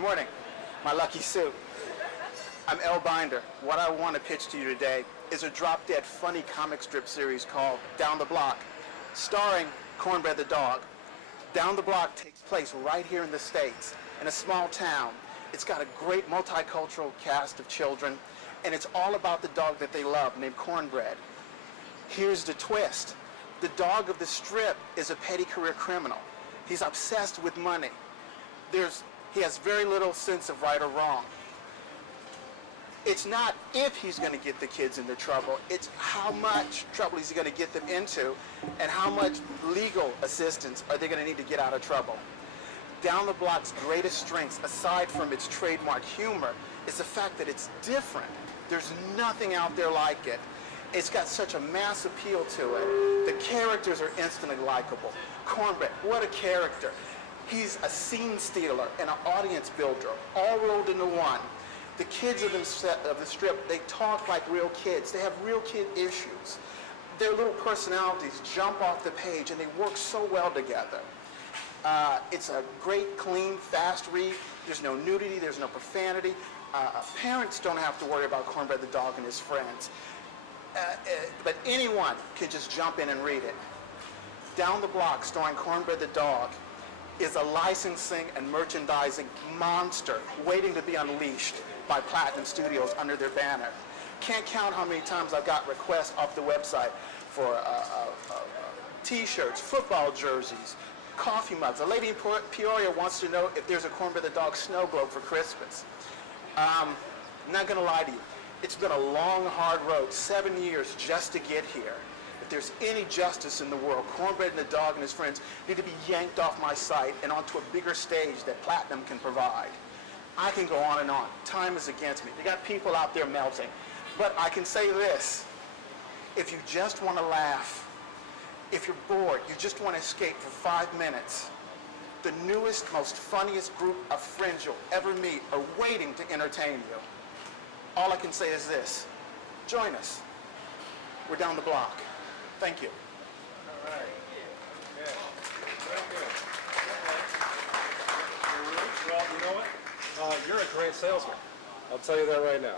morning, my lucky suit. I'm LaRue Binder. What I want to pitch to you today is a drop-dead funny comic strip series called Down the Block, starring Cornbread the dog. Down the Block takes place right here in the States, in a small town. It's got a great multicultural cast of children, and it's all about the dog that they love, named Cornbread. Here's the twist. The dog of the strip is a petty career criminal. He's obsessed with money. He has very little sense of right or wrong. It's not if he's going to get the kids into trouble, it's how much trouble he's going to get them into and how much legal assistance are they going to need to get out of trouble. Down the Block's greatest strengths, aside from its trademark humor, is the fact that it's different. There's nothing out there like it. It's got such a mass appeal to it. The characters are instantly likable. Cornbread, what a character. He's a scene stealer and an audience builder, all rolled into one. The kids of the strip, they talk like real kids. They have real kid issues. Their little personalities jump off the page and they work so well together. It's a great, clean, fast read. There's no nudity, there's no profanity. Parents don't have to worry about Cornbread the dog and his friends. But anyone can just jump in and read it. Down the Block, starring Cornbread the dog, is a licensing and merchandising monster waiting to be unleashed by Platinum Studios under their banner. Can't count how many times I've got requests off the website for t-shirts, football jerseys, coffee mugs. A lady in Peoria wants to know if there's a Cornbread the dog snow globe for Christmas. I'm not going to lie to you. It's been a long, hard road, 7 years just to get here. If there's any justice in the world, Cornbread and the dog and his friends need to be yanked off my site and onto a bigger stage that Platinum can provide. I can go on and on. Time is against me. They got people out there melting. But I can say this. If you just want to laugh, if you're bored, you just want to escape for 5 minutes, the newest, most funniest group of friends you'll ever meet are waiting to entertain you. All I can say is this. Join us. We're Down the Block. Thank you. All right. Okay. Very good. Well, you know what? You're a great salesman. I'll tell you that right now.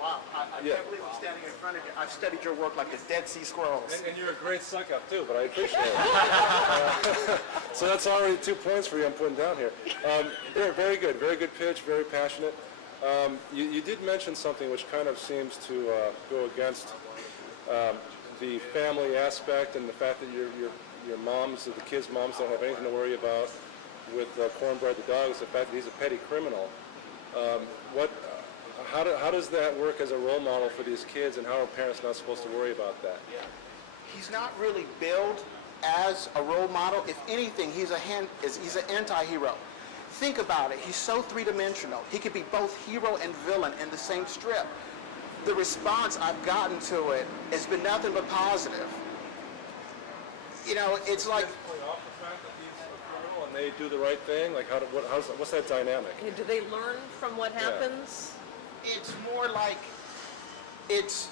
Wow. I can't believe I'm standing in front of you. I've studied your work like the Dead Sea Scrolls. And you're a great suck-up, too, but I appreciate it. So that's already 2 points for you I'm putting down here. Very good. Very good pitch. Very passionate. You did mention something which kind of seems to go against the family aspect and the fact that your moms, the kids' moms, don't have anything to worry about with Cornbread the dog, is the fact that he's a petty criminal. How does that work as a role model for these kids, and how are parents not supposed to worry about that? He's not really billed as a role model. If anything, he's an anti-hero. Think about it. He's so three-dimensional. He could be both hero and villain in the same strip. The response I've gotten to it has been nothing but positive. You know, it's like... Play off the fact that he's a criminal and they do the right thing? Like, what's that dynamic? And do they learn from what happens? It's more like... It's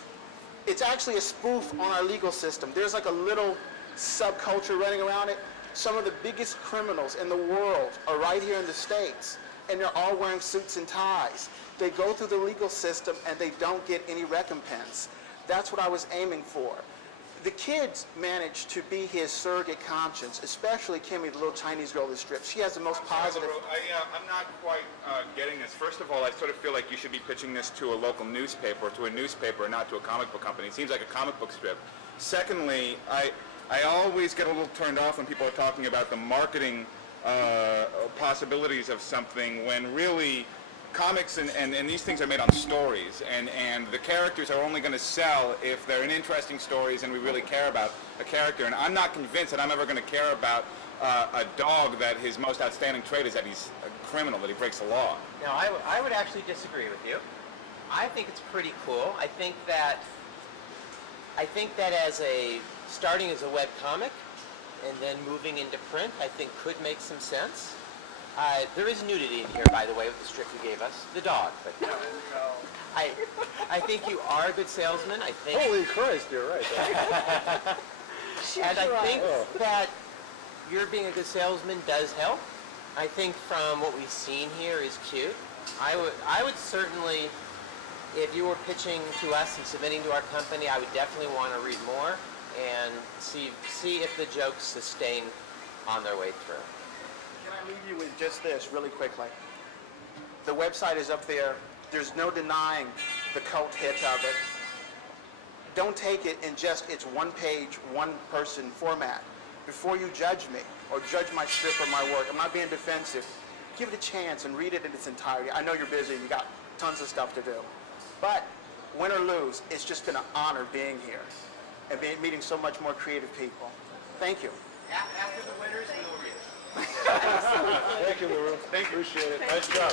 actually a spoof on our legal system. There's like a little subculture running around it. Some of the biggest criminals in the world are right here in the States, and they're all wearing suits and ties. They go through the legal system and they don't get any recompense. That's what I was aiming for. The kids managed to be his surrogate conscience, especially Kimmy, the little Chinese girl in the strip. She has the most positive... I'm not quite getting this. First of all, I sort of feel like you should be pitching this to a local newspaper, not to a comic book company. It seems like a comic book strip. Secondly, I always get a little turned off when people are talking about the marketing possibilities of something when really comics and these things are made on stories, and the characters are only going to sell if they're in interesting stories and we really care about a character. And I'm not convinced that I'm ever going to care about a dog that his most outstanding trait is that he's a criminal, that he breaks the law. No, I would actually disagree with you. I think it's pretty cool. I think that as starting as a web comic and then moving into print, I think could make some sense. There is nudity in here, by the way, with the strip you gave us, the dog. But I think you are a good salesman. I think. Holy Christ, you're right. And I think that your being a good salesman does help. I think from what we've seen here is cute. I would certainly, if you were pitching to us and submitting to our company, I would definitely want to read more and see if the jokes sustain on their way through. Can I leave you with just this really quickly? The website is up there. There's no denying the cult hit of it. Don't take it in just its one-page, one-person format. Before you judge me or judge my strip or my work, I'm not being defensive. Give it a chance and read it in its entirety. I know you're busy. You got tons of stuff to do. But win or lose, it's just been an honor being here and meeting so much more creative people. Thank you. After the winners, we'll read it. Thank you, LaRue. Thank you. Appreciate it. Nice job.